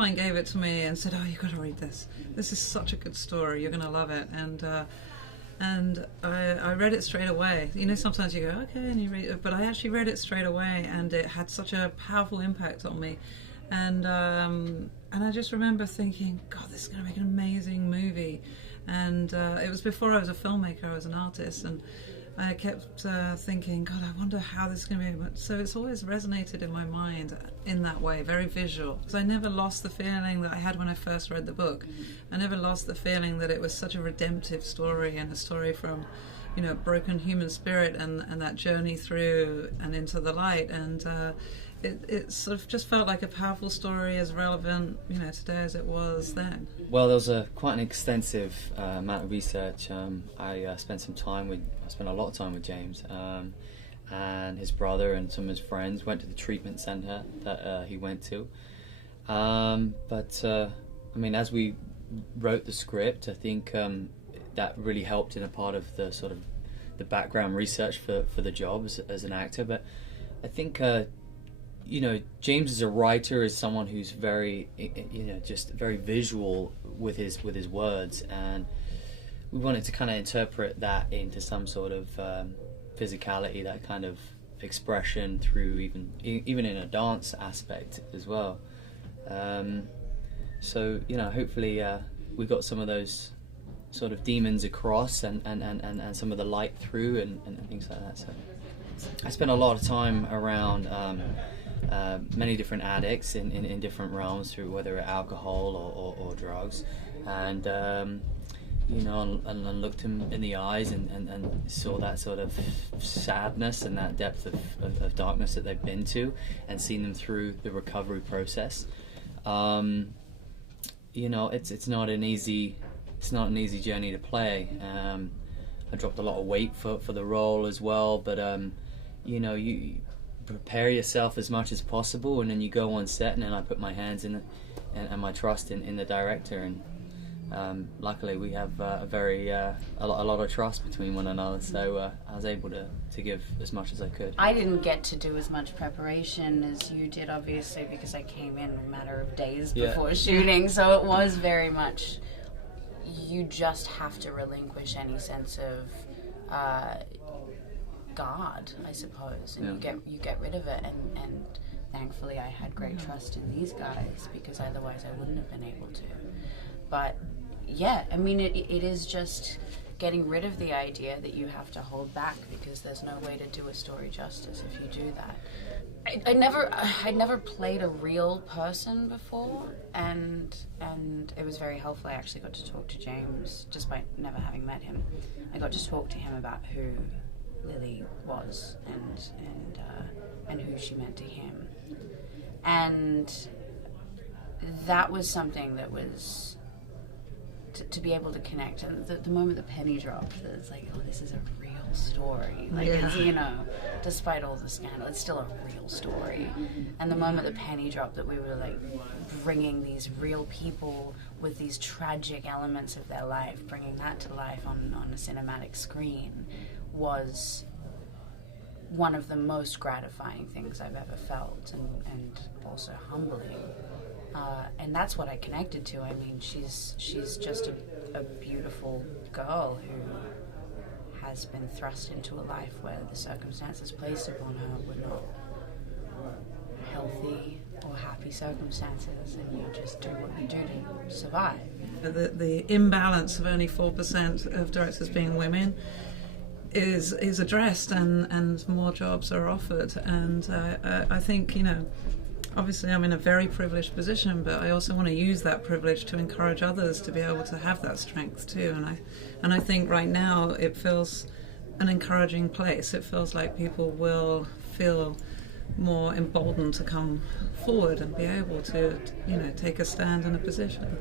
mine gave it to me and said, "Oh, you've got to read this. This is such a good story. You're going to love it." And I read it straight away. You know, sometimes you go, okay, and you read it, but I actually read it straight away, and it had such a powerful impact on me. And I just remember thinking, God, this is going to make an amazing movie. And it was before I was a filmmaker, I was an artist, and I kept thinking, God, I wonder how this is going to be. So it's always resonated in my mind in that way, very visual. Because I never lost the feeling that I had when I first read the book. I never lost the feeling that it was such a redemptive story, and a story from, you know, a broken human spirit and that journey through and into the light. And it sort of just felt like a powerful story, as relevant, you know, today as it was then. Well, there was quite an extensive amount of research. I spent a lot of time with James and his brother and some of his friends. Went to the treatment centre that he went to. But I mean, as we wrote the script, I think that really helped in a part of the sort of the background research for the job as an actor. But I think you know, James as a writer is someone who's very, you know, just very visual with his words, and we wanted to kind of interpret that into some sort of physicality, that kind of expression through even in a dance aspect as well. So, you know, hopefully we got some of those sort of demons across and some of the light through and things like that. So I spent a lot of time around many different addicts in different realms, through whether it's alcohol or drugs, and you know, and looked him in the eyes and saw that sort of sadness and that depth of darkness that they've been to, and seen them through the recovery process. You know, it's not an easy journey to play. I dropped a lot of weight for the role as well, but you know, you prepare yourself as much as possible, and then you go on set, and then I put my hands in and my trust in the director, and luckily we have a lot of trust between one another, so I was able to give as much as I could. I didn't get to do as much preparation as you did, obviously, because I came in a matter of days before shooting, so it was very much, you just have to relinquish any sense of God, I suppose, and you get rid of it, and thankfully I had great trust in these guys, because otherwise I wouldn't have been able to. But yeah, I mean, it is just getting rid of the idea that you have to hold back, because there's no way to do a story justice if you do that. I'd never played a real person before, and it was very helpful. I actually got to talk to James, despite never having met him. I got to talk to him about who Lily was and who she meant to him, and that was something that was to be able to connect. And the moment the penny dropped, it's like, oh, this is a real story. Like, it's, you know, despite all the scandal, it's still a real story. And the moment the penny dropped, that we were like bringing these real people with these tragic elements of their life, bringing that to life on a cinematic screen, was one of the most gratifying things I've ever felt, and also humbling. And that's what I connected to. I mean, she's just a beautiful girl who has been thrust into a life where the circumstances placed upon her were not healthy or happy circumstances, and you just do what you do to survive. The imbalance of only 4% of directors being women is addressed, and more jobs are offered, and I think, you know, obviously I'm in a very privileged position, but I also want to use that privilege to encourage others to be able to have that strength too, and I think right now it feels an encouraging place. It feels like people will feel more emboldened to come forward and be able to, you know, take a stand in a position.